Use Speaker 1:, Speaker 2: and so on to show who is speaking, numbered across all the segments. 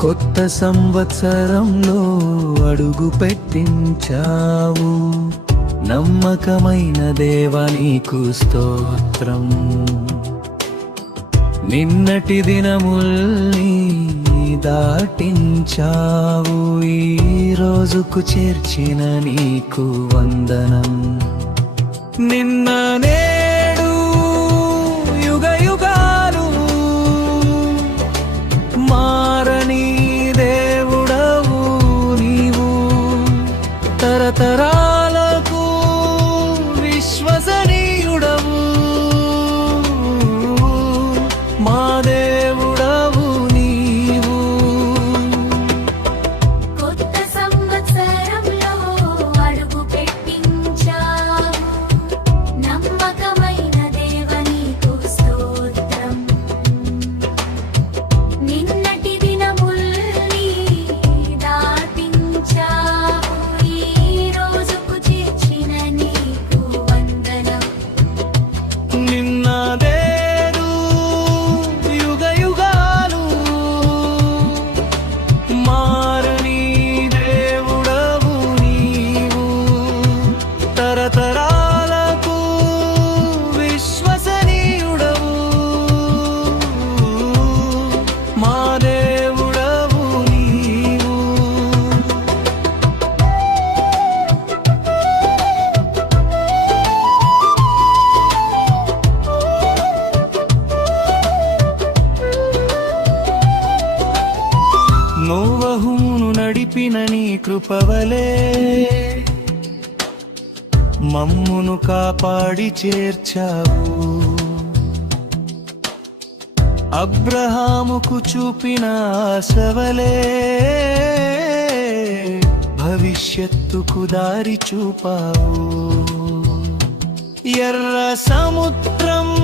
Speaker 1: కొత్త సంవత్సరంలో అడుగు పెట్టించావు. నమ్మకమైన దేవా నీకు స్తోత్రం. నిన్నటి దినముల్ని దాటించావు. ఈ రోజుకు చేర్చిన నీకు వందనం. నిన్ననే నోవహును నడిపిన నీ కృపవలే. మమ్మును కాపాడి చేర్చావు. అబ్రహాముకు చూపిన ఆశవలే. భవిష్యత్తుకు దారి చూపావు. ఎర్ర సముద్రం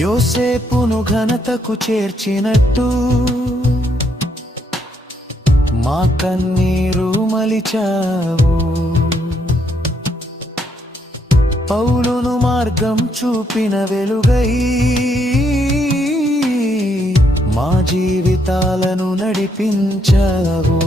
Speaker 1: యోసేపును ఘనతకు చేర్చినట్టు మా కన్నీరు మలిచావు. పౌలును మార్గం చూపిన వెలుగై మా జీవితాలను నడిపించావు.